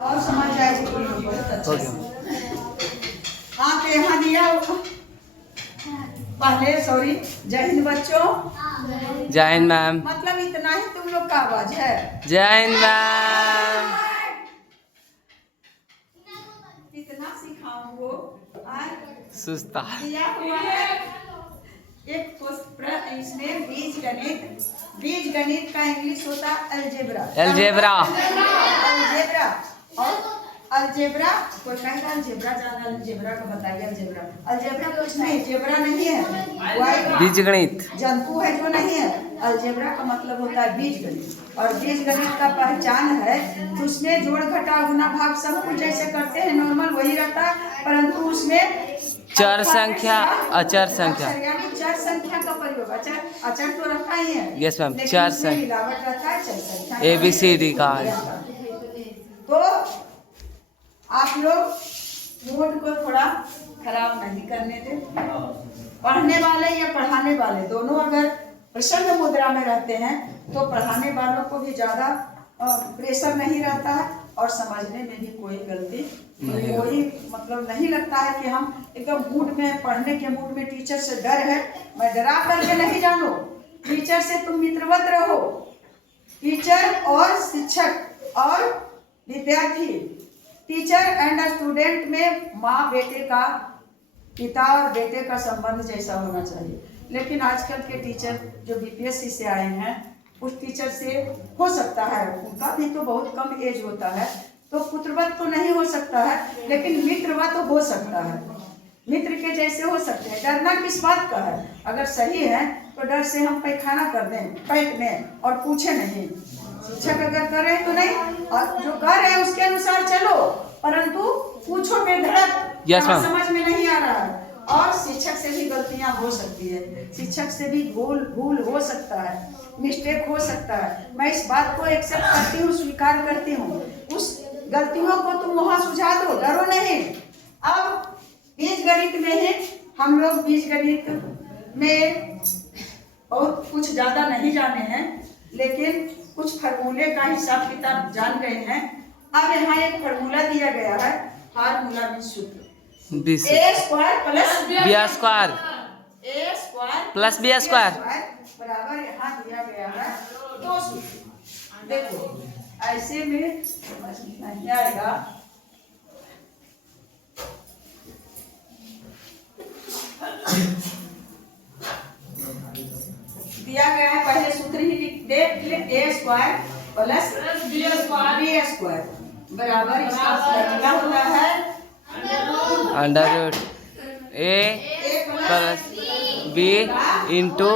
और समझ जाएगी बहुत अच्छे से। हाँ तो यहाँ दिया पहले सॉरी। जय हिंद बच्चों। जय हिंद मैम। मतलब इतना ही तुम लोग का आवाज है। जय हिंद मैम। कितना सिखाऊंगो सुस्ता दिया हुआ है। एक इसमें बीज गणित का इंग्लिश होता है अलजेब्रा। अलजेब्रा और अलजेब्रा कोई कहेगा अलजेब्रा जाना, अलजेब्रा का बताइए। अलजेब्रा कुछ नहीं, जेब्रा नहीं है, बीजगणित जंतु है जो नहीं है। अलजेब्रा का मतलब होता है बीज गणित। और बीज गणित का पहचान है तो उसमें जोड़ घटा गुना भाग सब कुछ जैसे करते हैं नॉर्मल वही रहता है, परंतु उसमें चर संख्या अचर संख्या यानी चार संख्या का प्रयोग। अचर तो रखा ही है। Yes ma'am. लेकिन चार उसमें मिलावट रहता है चार संख्या ABCD का है। तो आप लोग मूड को थोड़ा खराब नहीं करने दे। पढ़ने वाले या पढ़ाने वाले दोनों अगर प्रसन्न मुद्रा में रहते हैं तो पढ़ाने वालों को भी ज्यादा प्रेशर नहीं रहता है और समझने में भी कोई गलती कोई मतलब नहीं लगता है कि हम एकदम मूड में पढ़ने के मूड में। टीचर से डर है, मैं डरा करके नहीं जानो। टीचर से तुम मित्रवत रहो। टीचर और शिक्षक और विद्यार्थी, टीचर एंड स्टूडेंट में माँ बेटे का, पिता और बेटे का संबंध जैसा होना चाहिए। लेकिन आजकल के टीचर जो BPSC से आए हैं उस टीचर से हो सकता है, उनका भी तो बहुत कम एज होता है तो पुत्रवत तो नहीं हो सकता है, लेकिन मित्रवत तो हो सकता है। मित्र के जैसे हो सकते हैं। डरना किस बात का है? अगर सही है तो डर से हम पैखाना कर दें पैक में और पूछे नहीं। शिक्षक अगर कर रहे तो नहीं, और जो कर रहे हैं उसके अनुसार चलो, परंतु पूछो बेधड़क। समझ में नहीं आ रहा है। और शिक्षक से भी गलतियां हो सकती है, शिक्षक से भी भूल हो सकता है, मिस्टेक हो सकता है। मैं इस बात को एक्सेप्ट करती हूँ, स्वीकार करती हूँ। उस गलतियों को तुम वहां सुझा दो, डरो नहीं। अब बीज गणित में है, हम लोग बीज गणित में बहुत कुछ ज्यादा नहीं जाने हैं, लेकिन कुछ फार्मूले का हिसाब किताब जान गए हैं। अब यहाँ एक फार्मूला दिया गया है, फार्मूला में सूत्र A square plus B square plus B square बराबर यहाँ दिया गया है दो सूत्र। देखो ऐसे में समझ नहीं आएगा। दिया गया है, पहले सूत्र ही लिख दे। A square plus B square बराबर इसका फॉर्मूला होता है under root A plus B into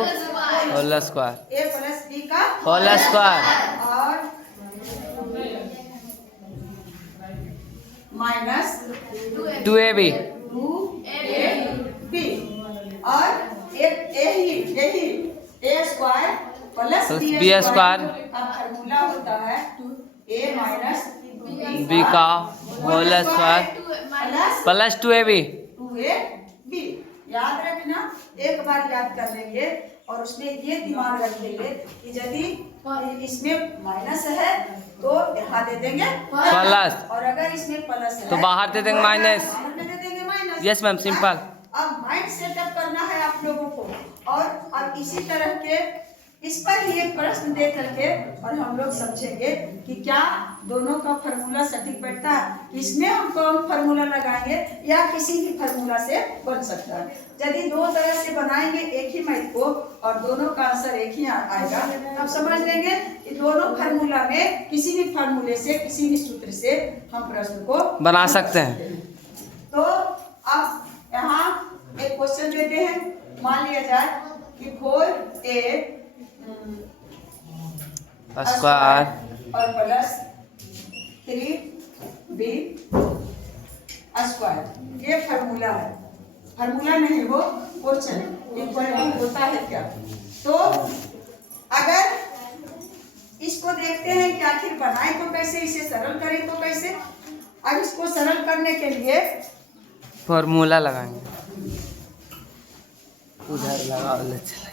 whole square. A plus B का होल स्क्वायर और माइनस 2AB और यही A square plus B square का फॉर्मूला होता है A माइनस B का होल स्क्वायर प्लस 2AB। याद रखना, एक बार याद कर लेंगे और उसमें ये दिमाग रख लेंगे कि यदि इसमें माइनस है तो यहाँ दे देंगे प्लस, और अगर इसमें प्लस है तो बाहर दे देंगे माइनस। दे देंगे माइनस। Yes ma'am, simple. अब माइंड सेटअप करना है आप लोगों को। और अब इसी तरह के इस पर ही एक प्रश्न दे करके और हम लोग समझेंगे कि क्या दोनों का फार्मूला सटीक बैठता है, इसमें हम कौन फार्मूला लगाएंगे या किसी भी फार्मूला से बन सकता है। यदि दो तरह से बनाएंगे एक ही मैथ को और दोनों का आंसर एक ही आएगा, तब समझ लेंगे कि दोनों फार्मूला में किसी भी फार्मूले से किसी भी सूत्र से हम प्रश्न को बना सकते हैं। तो अब यहाँ एक क्वेश्चन देते हैं। मान लिया जाए कि 4A स्क्वायर और प्लस 3B स्क्वायर, ये फार्मूला है। फार्मूला नहीं हो क्वेश्चन इक्वल होता है क्या? तो अगर इसको देखते हैं कि आखिर बनाए तो कैसे, इसे सरल करें तो कैसे। अब इसको सरल करने के लिए फॉर्मूला लगाएंगे। उधर लगा ले चले।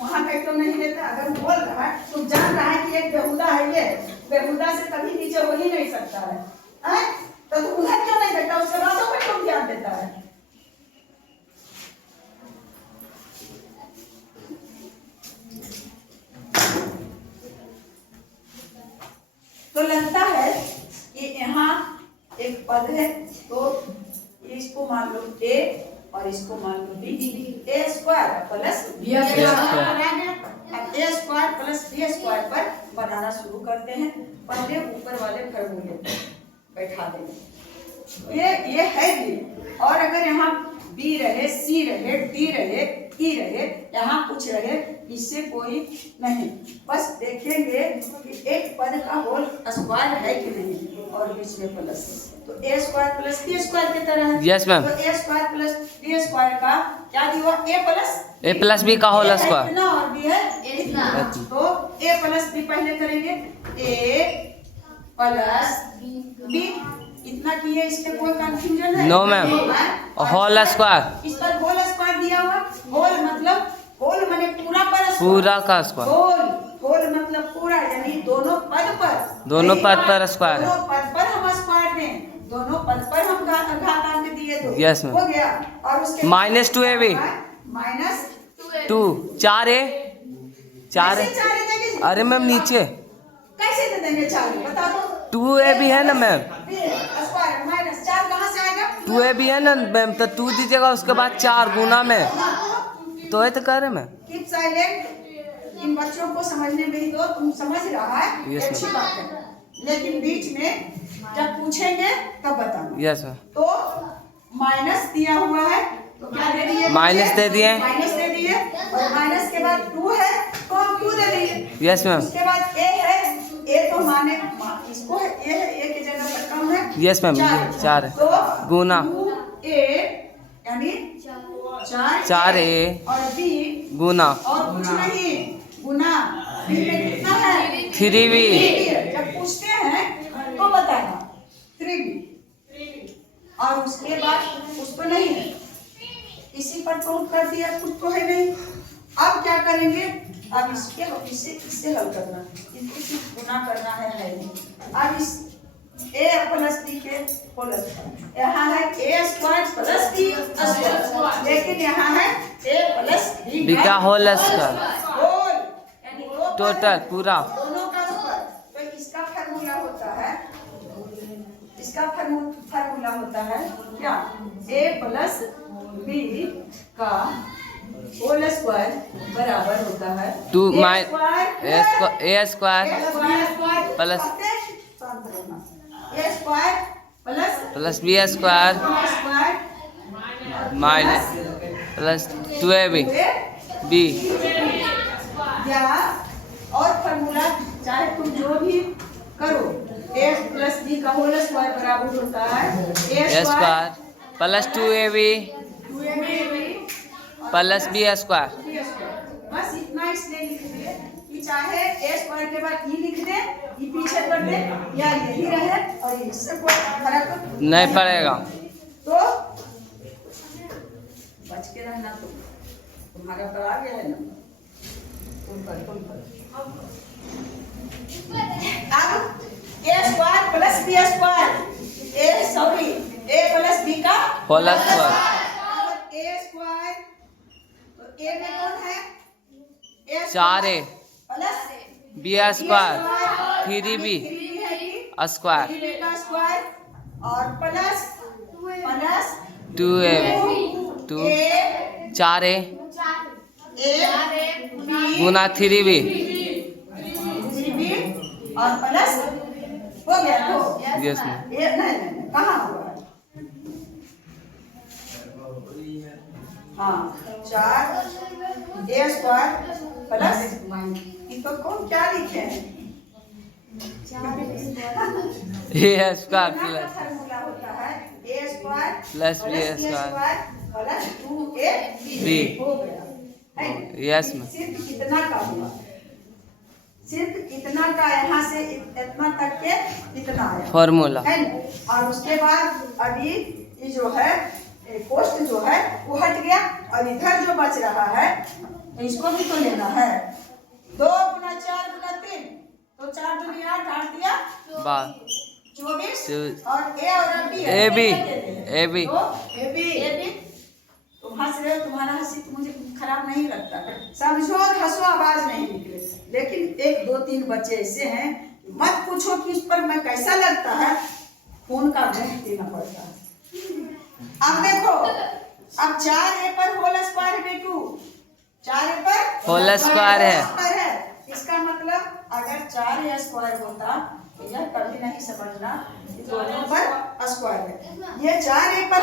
वहाँ पे तो नहीं लेता। अगर बोल रहा है तो जान रहा है कि एक बेहुदा है, ये बेहुदा से कभी नीचे हो ही नहीं सकता है, हैं? तो तू उधर क्यों नहीं देखता, उसके बातों पर क्यों ध्यान देता है? तो लगता है कि यहाँ एक पद है, तो इसको मान लो a और इसको मान लो b, a square plus b square, अब a square plus b square पर बनाना शुरू करते हैं। पहले ऊपर वाले फॉर्मूले बैठा देंगे, ये है b, और अगर यहाँ b रहे, c रहे, d रहे, e रहे, यहाँ कुछ रहे, इससे कोई नहीं, बस देखेंगे कि एक पद का होल स्क्वायर है कि नहीं, और बीच में प्लस, तो a square plus b square की तरह है। Yes ma'am. तो a square plus b square का क्या दिया, a प्लस b का होल स्क्वायर, इतना और b है इतना, तो a प्लस b पहले करेंगे, a प्लस b इतना किए, इसमें कोई कंफ्यूजन है? No ma'am. होल स्क्वायर, इस पर होल स्क्वायर दिया हुआ, होल मतलब होल माने पूरा पर स्क्वायर, पूरा का स्क्वायर, होल मतलब पूरा, यानी दोनों पद पर स्क्वायर, दोनों पद पर हम स्क्वायर दें, दोनों पद पर हम घातांक दिए तो यस मैम हो गया। और उसके -2ab माइनस 2 4a 4, देंगे, अरे मैम नीचे कैसे दे देंगे 4, बता दो। 2ab है ना मैम, स्क्वायर माइनस 4 कहाँ से आएगा? 2ab है ना मैम, तो 2 दीजिएगा, उसके बाद 4 गुना में, तो है तो कह रहे मैम। कीप साइलेंट, इन बच्चों को समझने में ही दो, तुम समझ रहा है, yes, अच्छी बात है, लेकिन बीच में जब पूछेंगे तब बताना। Yes ma'am. तो माइनस दिया हुआ है, तो क्या दे दिए? माइनस दे दिए, माइनस दे दिए, और माइनस के बाद 2 है तो हम 2 दे दिए। Yes ma'am. उसके बाद a है, a तो माने इसको है, a है, a की जगह पर कम है, यस मैम 4 है, तो गुना 2a यानी 4a और b गुना, और कुछ नहीं, गुना b में कितना है? 3b, जब पूछते हैं तो बताना 3b, और उसके बाद उस पर नहीं है, इसी पर काउंट कर दिया, कुछ तो है नहीं। अब क्या करेंगे, अब इससे हल करना, इसको सिर्फ गुना करना है नहीं। अब इस a प्लस b के होल स्क्वायर, यहाँ है a square plus b square, लेकिन यहाँ है a प्लस b का होल स्क्वायर, होल यानी टोटल पूरा, दोनों का स्क्वायर। तो इसका फार्मूला होता है, इसका फार्मूला होता है क्या, a प्लस b का होल स्क्वायर बराबर होता है a square plus b square minus plus 2ab b, या और फार्मूला चाहे तुम जो भी करो, a प्लस b का होल स्क्वायर बराबर होता है a square plus 2ab plus b square. बस इतना इसलिए लिख दिए कि चाहे a स्क्वायर के बाद e लिख दे, e पीछे कर दे, या यही रहे, और इससे कोई फर्क नहीं पड़ेगा। तो बच के रहना, तो तुम्हारा पर आ गया है ना, तुम पर अब a square plus b square, a plus b का होल स्क्वायर, a स्क्वायर, तो a में कौन है, 4a plus b square 3b square, 3b का स्क्वायर, और प्लस 2ab 4a गुना 3b और प्लस हो गया तो यस मैम। ये नहीं कहाँ हुआ है? हाँ 4 a स्क्वायर प्लस, ये तो कौन क्या लिखे हैं, a स्क्वायर प्लस फार्मूला होता है a square plus b square plus 2ab हो गया है। Yes ma'am. सिर्फ इतना का हुआ, सिर्फ इतना का, यहाँ से इतना तक के इतना आया फॉर्मूला है ना। और उसके बाद अभी ये जो है कोष्ट जो है वो हट गया, और इधर जो बच रहा है तो इसको भी तो लेना है। 2 गुना 4 गुना 3, तो 4 दूनी 8, 8 दिया 24 और ए और B A B A B तो ए बी तुम हंस रहे हो, तुम्हारा हंसी तो मुझे खराब नहीं लगता, समझो और हंसो, आवाज नहीं निकले। लेकिन 1 2 3 बच्चे ऐसे हैं, मत पूछो कि उस पर मैं कैसा लगता है, खून का मुंह देना पड़ता है। अब देखो, अब 4a पर होल स्क्वायर बेटू, 4a पर होल स्क्वायर है। इसका मतलब अगर 4a स्क्वायर होता तो यह कभी नहीं समझना कि दोनों पर स्क्वायर है। ये 4a पर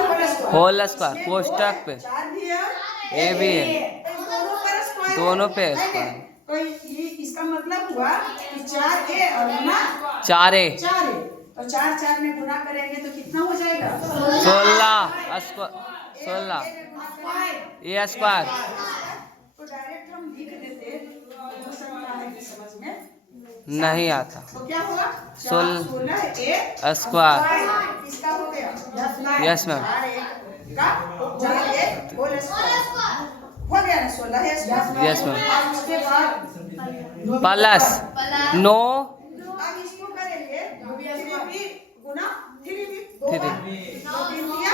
होल स्क्वायर कोष्टक पे 4 भी है ए भी है, दोनों पर स्क्वायर, दोनों पे स्क्वायर। तो ये इसका मतलब हुआ कि 4a और गुना 4a 4a, तो 4 4 में गुना करेंगे तो कितना हो जाएगा? 16 ए स्क्वायर। तो डायरेक्ट हम लिख देते तो हो सकता है कि समझ में नहीं आता। तो क्या होगा? 16 ए स्क्वायर। इसका हो गया यस मैम। 4 होल स्क्वायर हो गया ना 16 है स्क्वायर। Yes ma'am. अब उसके बाद प्लस 9 अब इसको करेंगे 3b गुना 3b 3 दिया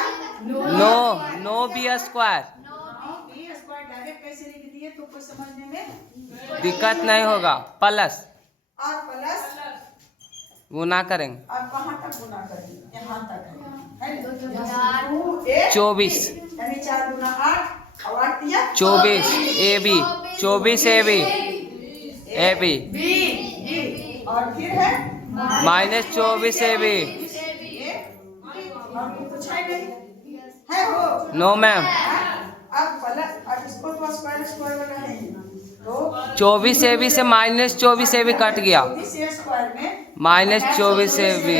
9 B square. b square direct कैसे लिख दिए तो कुछ समझने में दिक्कत नहीं होगा। प्लस और प्लस गुना करेंगे और कहाँ तक गुना करेंगे? यहाँ तक है 24 यानी 4 गुना 8 और 8 दिया 24 A B 24 A B A B और फिर है -24 ए बी। और कुछ है नहीं है हो नो मैम। अब प्लस अब इसको तो स्क्वायर स्क्वायर वाला है तो 24 ए बी से -24 ए बी कट गया, स्क्वायर में -24 ए बी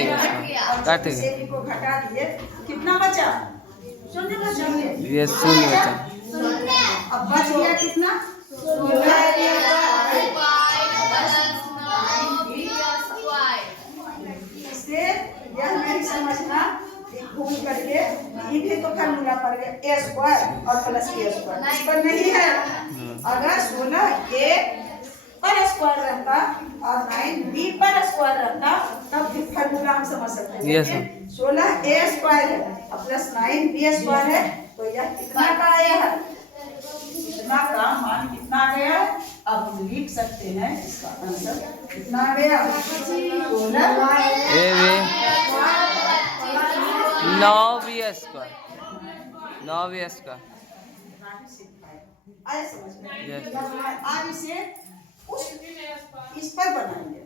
कट गया। से को घटा दिए कितना बचा? शून्य बचा। ये शून्य बचा। अब बच गया कितना? 16 से यह नहीं समझना घूम करके ये भी तो फॉर्मूला पड़ गया ए स्क्वायर और प्लस ए स्क्वायर, इस पर नहीं है। अगर 16 ए पर स्क्वायर रहता और 9 बी पर स्क्वायर रहता तब भी फॉर्मूला हम समझ सकते हैं। यस 16 ए स्क्वायर है और प्लस 9 बी स्क्वायर है, तो यह कितना का आया है? इतना का मान कितना आ गया है? अब हम लिख सकते हैं इसका आंसर कितना आ गया? 16 A B 9 B square 9 B square. आया समझ में? यस आप इसे इस पर बनाएंगे,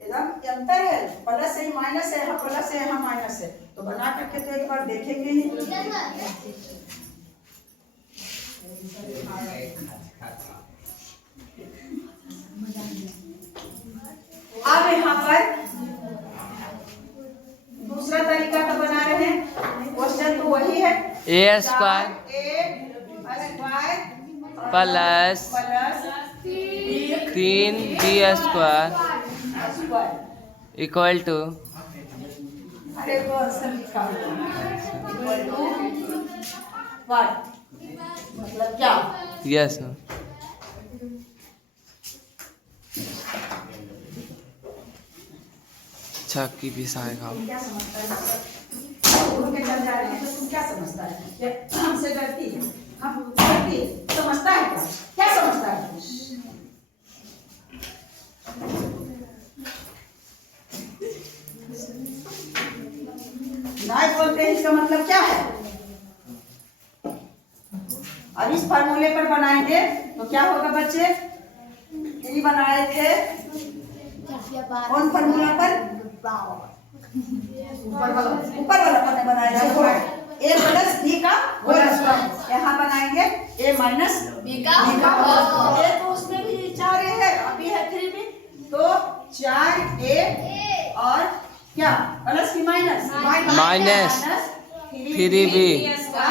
एकदम अंतर है, प्लस है माइनस है, यहाँ प्लस है यहाँ माइनस है, तो बना करके तो एक बार देखेंगे ही। अब यहाँ पर दूसरा तरीका तो बना रहे हैं, क्वेश्चन तो वही है A square plus 3 B square equal to अरे वो आंसर लिखा इक्वल टू व्हाट, मतलब क्या? यस छक्की पिसाएगा। क्या समझता है? उड़ के चल जा रहे हैं तो तुम क्या समझता है? ये हमसे डरती है, हम डरती है, समझता है क्या? क्या समझता है? नहीं बोलते हैं, इसका मतलब क्या है? अब इस फार्मूले पर बनाएंगे तो क्या होगा बच्चे? यही बनाए थे कौन फार्मूला पर? ऊपर वाला पर बनाया था ए प्लस बी का होल स्क्वायर, यहाँ बनाएंगे ए माइनस बी का होल। ए तो उसमें भी 4a है, अभी है 3b, तो 4a और क्या प्लस की माइनस माइनस 3b का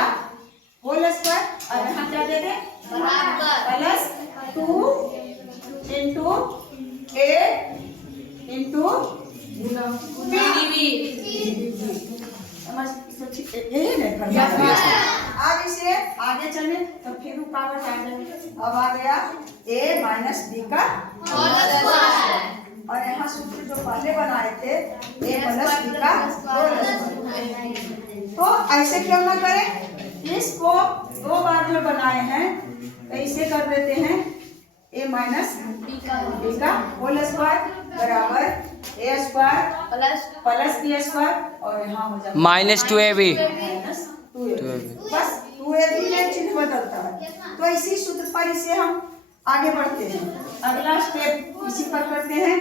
होल स्क्वायर, और यहाँ क्या दे दें plus 2 into a into B. समझ यही नहीं करना। अब इसे से आगे चले तो फिर रुकावट आ जाए। अब आ गया a माइनस b का होल स्क्वायर, और यहाँ सूत्र जो पहले बनाए थे a प्लस b का होल स्क्वायर। तो ऐसे क्यों ना करें, इसको दो बार जो बनाए हैं तो इसे कर देते हैं a माइनस b का होल स्क्वायर बराबर a square plus b square, और यहाँ हो जाता है -2ab माइनस 2ab। बस 2ab में चिन्ह बदलता है। तो इसी सूत्र पर इसे हम आगे बढ़ते हैं। अगला स्टेप इसी पर करते हैं,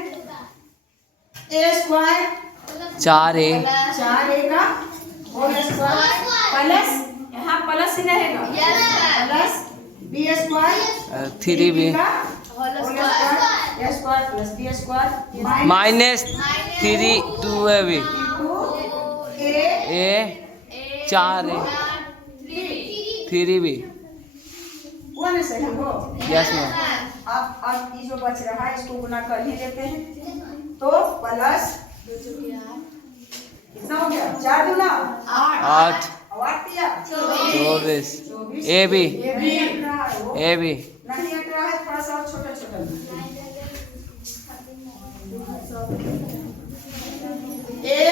a स्क्वायर 4a 4a का होल स्क्वायर प्लस, यहाँ प्लस ही रहेगा, प्लस b स्क्वायर 3b का whole square a square plus b square -3 2ab a a 4a 3b। वो नहीं सही हो। Yes ma'am. अब ये जो बच रहा है इसको गुना कर ही लेते हैं, तो प्लस कितना हो गया, 4 दूना 8 और 8 दिया 24 ab ab नहीं हट रहा है, थोड़ा सा और छोटा छोटा a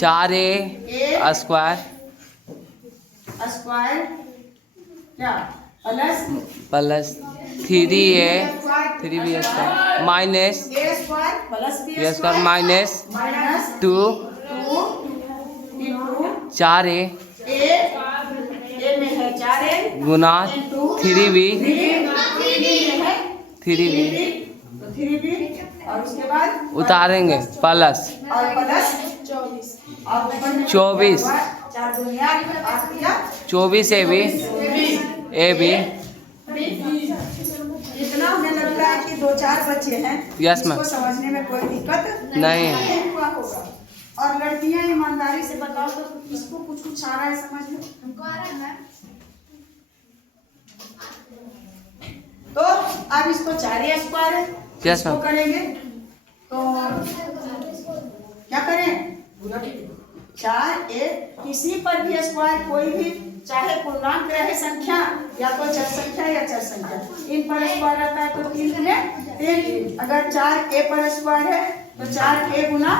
4a स्क्वायर स्क्वायर क्या plus plus 3a 3b square minus a square plus b b square square minus minus 2 2 into 4a ए में है 4a गुना 3b 3b तो 3b, और उसके बाद उतारेंगे प्लस और प्लस 24, और ऊपर में 24 4 दुनिया 8 दिया 24 ab इतना हमें लगता है कि 2-4 बच्चे हैं, यस मैम। इसको समझने में कोई दिक्कत नहीं है। हुआ होगा। और लड़कियां ईमानदारी से बताओ तो इसको कुछ कुछ आ रहा है समझ में, हमको आ रहा है। तो अब इसको 4a स्क्वायर है, यस इसको मैम। करेंगे तो क्या करें, 4a किसी पर भी स्क्वायर, कोई भी चाहे पूर्णांक रहे संख्या या तो चर संख्या या चर संख्या, इन पर स्क्वायर रहता है तो 3 में 3। अगर 4a पर स्क्वायर है तो 4a गुना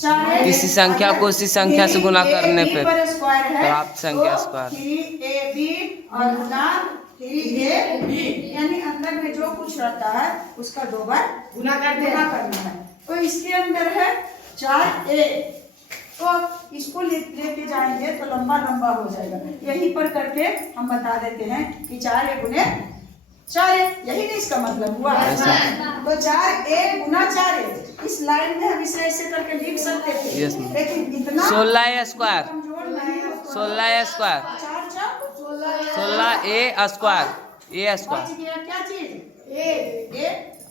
4a, किसी संख्या को उसी संख्या से गुना करने पे स्क्वायर है प्राप्त संख्या तो स्क्वायर 3ab और गुना 3ab, यानी अंदर में जो कुछ रहता है उसका 2 बार गुना करना है। तो इसके अंदर है 4a, तो इसको लेके जाएंगे तो लंबा लंबा हो जाएगा, यहीं पर करके हम बता देते हैं कि 4a गुने 4a, यही नहीं इसका मतलब हुआ। तो 4a गुना 4a, इस लाइन में हम इसे ऐसे करके लिख सकते थे, यस मैम। लेकिन इतना 16a स्क्वायर कमजोर नहीं है। 16a square 4 Chowk 16a square a square बच गया क्या चीज, ए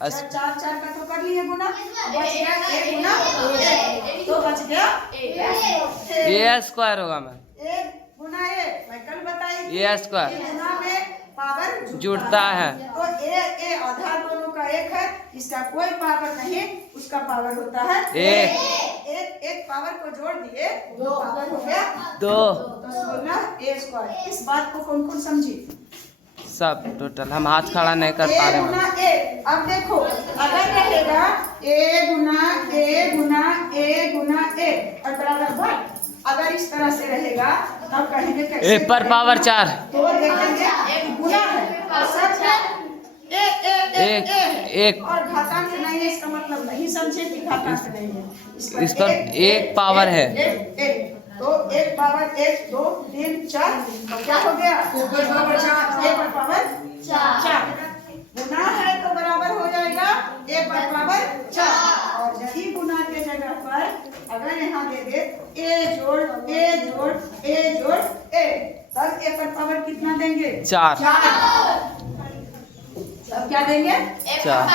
4 का तो कर लिए गुना, बच गया a गुना a, तो बच गया a स्क्वायर होगा मैम। a गुना a, मैं कल बताई a स्क्वायर गुना में पावर जुड़ता है, तो a आधार दोनों का 1 है, इसका कोई पावर नहीं, उसका पावर होता है एक पावर को जोड़ दिए 2 पावर हो गया 2 तो 16a स्क्वायर। इस बात को कौन कौन समझी, सब टोटल हम हाथ खड़ा नहीं कर पा a रहे गुना मैम। a। अब देखो अगर रहेगा a गुना a और बराबर भाग, अगर इस तरह से रहेगा तब कहेंगे कैसे, a पर पावर 4 तो देखेंगे गुना है और सच है एक और घातांक नहीं है, इसका मतलब नहीं समझे कि घातांक नहीं है, इस पर एक पावर है, एक तो 1 पावर 1 2 3 4, तो क्या हो गया 1 पर पावर 4 गुना है तो बराबर हो जाएगा 1 पर पावर 4, और यही गुना के जगह पर अगर यहाँ दे दे a जोड़ a, तब a पर पावर कितना देंगे 4 तब क्या देंगे 4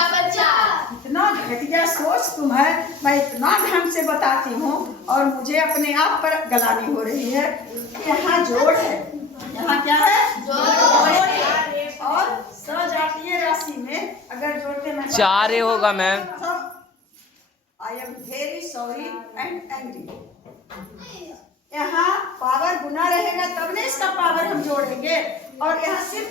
इतना घटिया सोच तुम है, मैं इतना ढंग से बताती हूँ और मुझे अपने आप पर गलानी हो रही है। यहाँ जोड़ है, यहाँ क्या है जोड़ है, और सजातीय राशि में अगर जोड़ते में 4a होगा ma'am. I am very sorry and angry. यहाँ पावर गुना रहेगा तब नहीं इसका पावर हम जोड़ेंगे। और यहाँ सिर्फ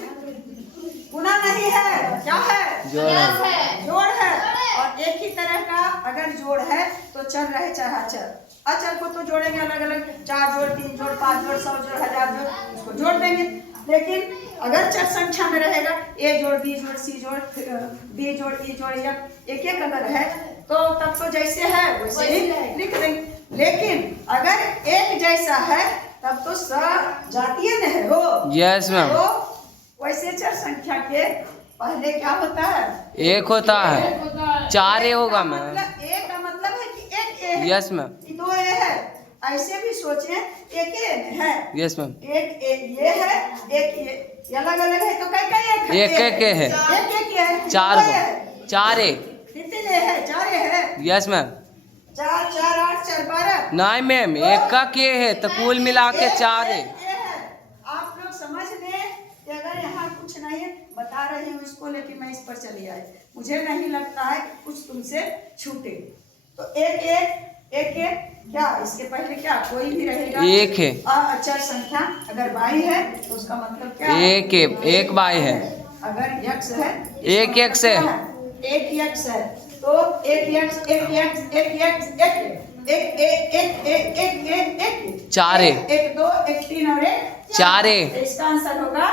गुना नहीं है, क्या है? जोड़ है। और एक ही तरह का अगर जोड़ है तो चल रहे चाहे अचर, अचर को तो जोड़ेंगे अलग अलग, 4 जोड़, 3 जोड़, 5 जोड़, 100 जोड़, 1000 जोड़, उसको जोड़ देंगे। लेकिन अगर चर संख्या में रहेगा ए जोड़ बी जोड़ सी जोड़ डी जोड़ ई जोड़ एक एक अगर है तो तब तो जैसे है वैसे ही लिख देंगे। लेकिन अगर एक जैसा है तब तो सजातीय नहीं हो। Yes ma'am. तो वैसे चर संख्या के पहले क्या होता है? एक होता है, 4 ए होगा मैम। मतलब एक का मतलब है कि एक ए है। Yes ma'am. 2 ए है, ऐसे भी सोचें एक ए है। Yes ma'am. एक ये है, एक ये अलग अलग है तो कई कई एक है। एक एक है, एक है, 4 ए। कितने ए है? 4 ए है। Yes ma'am. 4 4 8 4 12। नहीं मैम, एक का के है तो कुल मिला के 4 है। आप लोग समझ लें कि अगर यहाँ कुछ नहीं है बता रही हूँ इसको, लेकिन मैं इस पर चली आई, मुझे नहीं लगता है कि कुछ तुमसे छूटे। तो एक क्या इसके पहले क्या कोई भी रहेगा? एक है। अचर संख्या अगर बाई है तो उसका मतलब क्या है? एक बाई है। अगर यक्स है, एक यक्स है। एक यक्स है तो एक यक्स एक यक्स एक यक्स एक 4 ए। 1 2 1 3 और 1 4 ए। इसका आंसर होगा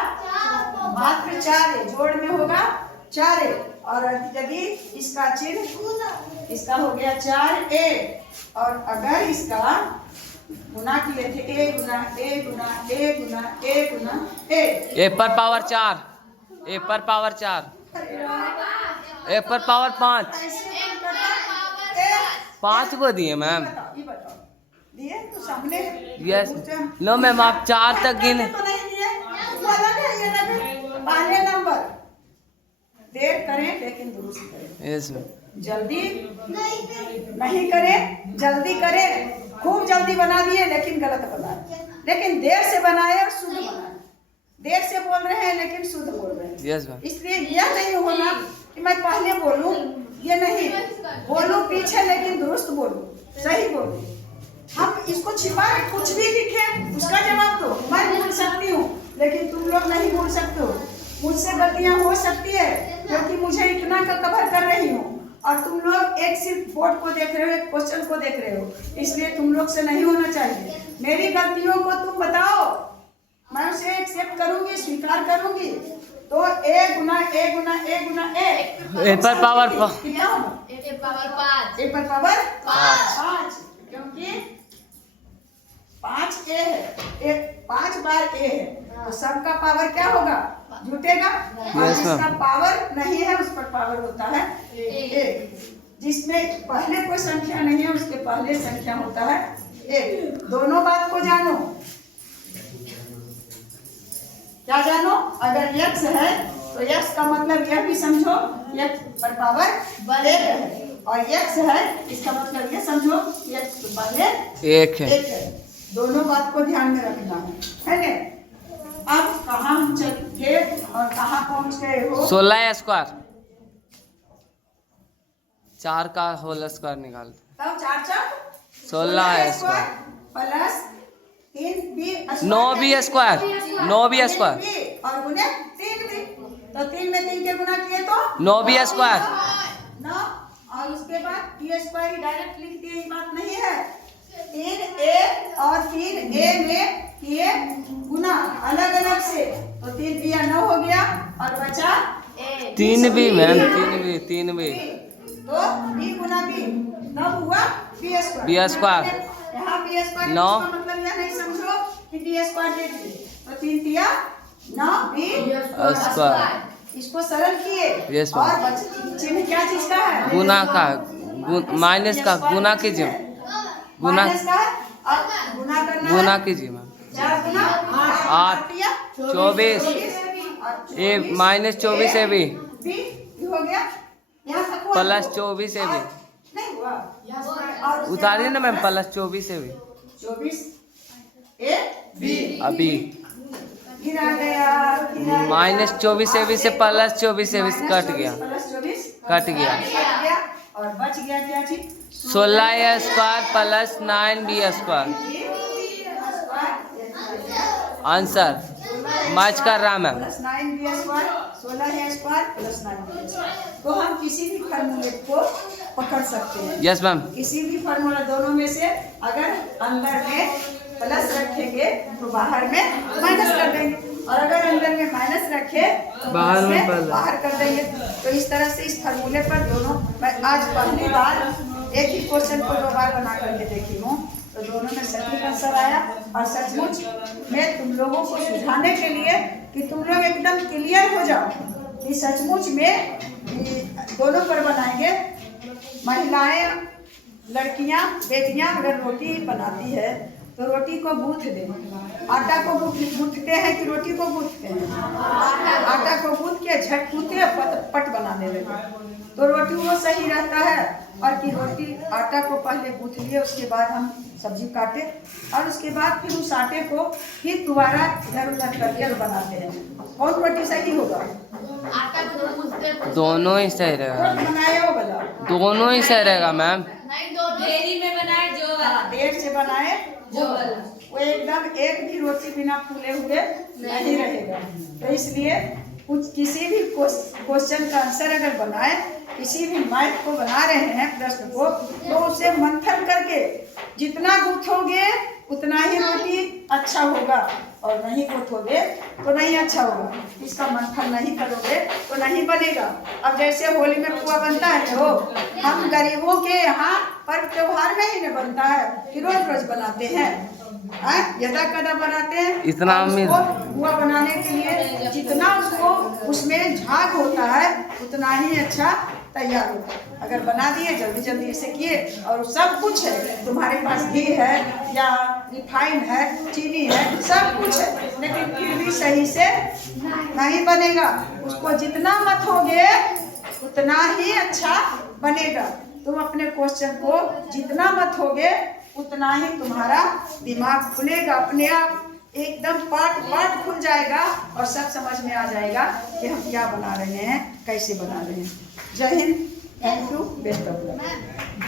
मात्र 4 ए। जोड़ में होगा 4 ए। और यदि इसका चिन्ह इसका हो गया 4 ए, और अगर इसका गुना किए थे ए गुना ए गुना ए गुना ए गुना ए पर पावर 4, ए पर पावर 4, ए पर पावर 5, 5 को दिए मैम। दिए तो सामने। यस लो मैम, आप 4 तक गिने तो नहीं दिए, वो अलग है, ये अलग है। पहले नंबर देर करें लेकिन दुरुस्त करें। Yes ma'am. जल्दी नहीं करें, जल्दी करें। खूब जल्दी बना दिए लेकिन गलत बनाए, लेकिन देर से बनाए और शुद्ध बनाए। देर से बोल रहे हैं लेकिन शुद्ध बोल रहे हैं। Yes ma'am. इसलिए यह नहीं होना कि मैं पहले बोलूं, ये नहीं, बोलूं पीछे लेकिन दुरुस्त बोलूं, सही बोलूं। हम इसको छिपाए कुछ भी लिखे उसका जवाब दो। मैं भूल सकती हूँ लेकिन तुम लोग नहीं भूल सकते हो। मुझसे गलतियां हो सकती है क्योंकि मुझे इतना का कवर कर रही हूँ, और तुम लोग एक सिर्फ बोर्ड को देख रहे हो, एक क्वेश्चन को देख रहे हो, इसलिए तुम लोग से नहीं होना चाहिए। मेरी गलतियों को तुम बताओ, मैं उसे एक्सेप्ट करूंगी, स्वीकार करूंगी। तो ए गुना ए गुना ए गुना ए पर पावर कितना होगा? ए पावर 5। ए पर पावर 5। 5, क्योंकि 5 ए है, 5 बार ए है तो सबका पावर क्या होगा? जुटेगा। और जिसका पावर नहीं है उस पर पावर होता है 1। जिसमें पहले कोई संख्या नहीं है उसके पहले संख्या होता है 1। दोनों बात को जानो। क्या जानो? अगर यक्स है तो यक्स का मतलब यह भी समझो यक्स पर पावर 1 है, और यक्स है इसका मतलब यह समझो यक्स पर पावर 1 है। दोनों बात को ध्यान में रखना है ना? अब कहाँ हम थे और कहाँ पहुँच गए हो? 16 स्क्वायर, 4 का होल स्क्वायर निकालते। तब 4 4 16 square plus 3 B 9 B square, 9 B square, और गुने 3 बी। तो 3 में 3 के गुना किए तो 9 बी स्क्वायर। 9, और उसके बाद बी स्क्वायर डायरेक्ट लिख दिए, ये बात नहीं है। 3 ए और 3 ए में किए गुना अलग अलग से, तो 3 बी 9 हो गया और बचा 3 बी मैम, 3 बी। तो बी गुना बी 9 हुआ बी स्क्वायर। बी स्क्वायर यहाँ बी स्क्वायर 9, मतलब यह नहीं समझो कि बी स्क्वायर दे दिए, तो 3 दिया 9 बी स्क्वायर। इसको सरल किए। यस और चिन्ह क्या चीज का है? गुना का, माइनस का, गुना कीजिए, गुना गुना कीजिए मैम। 4 गुना 8 24 ए माइनस 24 ए बी हो गया। यहाँ तक हुआ? प्लस 24 ए बी नहीं हुआ। और उतारिए ना ma'am, plus 24 A B 24 A B अभी फिर आ गया माइनस 24 ए बी से प्लस 24 ए बी कट गया, प्लस 24 कट गया। और बच गया क्या चीज? 16 A square plus 9 B square. Answer match कर रहा मैम। प्लस 9b स्क्वायर 16 है स्क्वायर प्लस 9b स्क्वायर। तो हम किसी भी फार्मूले को पकड़ सकते हैं। Yes ma'am. किसी भी फार्मूला दोनों में से अगर अंदर में प्लस रखेंगे तो बाहर में माइनस कर देंगे, और अगर अंदर में माइनस रखे तो बाहर प्लस में में प्लस। बाहर कर देंगे। तो इस तरह से इस फार्मूले पर दोनों, मैं आज पहली बार एक ही क्वेश्चन को 2 बार बना करके देखी हूँ, तो दोनों में सटीक आंसर आया। और सचमुच मैं तुम लोगों को सुझाने के लिए कि तुम लोग एकदम क्लियर हो जाओ कि सचमुच में दोनों पर बनाएंगे। महिलाएं, लड़कियां, बेटियां अगर रोटी बनाती है तो रोटी को गूंथ दे। आटा को गूंथते हैं कि रोटी को गूंथते हैं? आटा को गूंथ के झटकूते पट बनाने लगे तो रोटी वो सही रहता है। और कि रोटी आटा को पहले गूंथ लिए, उसके बाद हम सब्जी काटे और उसके बाद फिर उस आटे को फिर दोबारा इधर उधर करके बनाते हैं। कौन रोटी सही होगा? आटा को गूंथते दोनों ही सही रहेगा। रोटी बनाया हो गला दोनों ही सही रहेगा मैम। नहीं, दो ढेरी में बनाए जो वाला। देर से बनाए जो वाला। वो एकदम एक भी रोटी बिना फूले हुए नहीं रहेगा। तो इसलिए कुछ किसी भी क्वेश्चन का आंसर अगर बनाए, किसी भी मैथ को बना रहे हैं प्रश्न को, तो उसे मंथन करके जितना गूंथोगे उतना ही रोटी अच्छा होगा, और नहीं गूंथोगे तो नहीं अच्छा होगा। इसका मंथन नहीं करोगे तो नहीं बनेगा। अब जैसे होली में पुआ बनता है हो, हम गरीबों के यहाँ पर्व त्योहार में ही न बनता है कि रोज रोज बनाते हैं, यदा कदा बनाते हैं। इतना और अमीर उसको पुआ बनाने के लिए जितना उसको उसमें झाग होता है उतना ही अच्छा तैयार होता है। अगर बना दिए जल्दी जल्दी इसे किए और सब कुछ है, तुम्हारे पास घी है या रिफाइन है, चीनी है, सब कुछ है, लेकिन फिर भी सही से नहीं बनेगा। उसको जितना मथोगे उतना ही अच्छा बनेगा। तुम अपने क्वेश्चन को जितना मथोगे उतना ही तुम्हारा दिमाग खुलेगा, अपने आप एकदम पाठ खुल जाएगा और सब समझ में आ जाएगा कि हम क्या बना रहे हैं, कैसे बना रहे हैं। जय Hind, thank you, best of luck.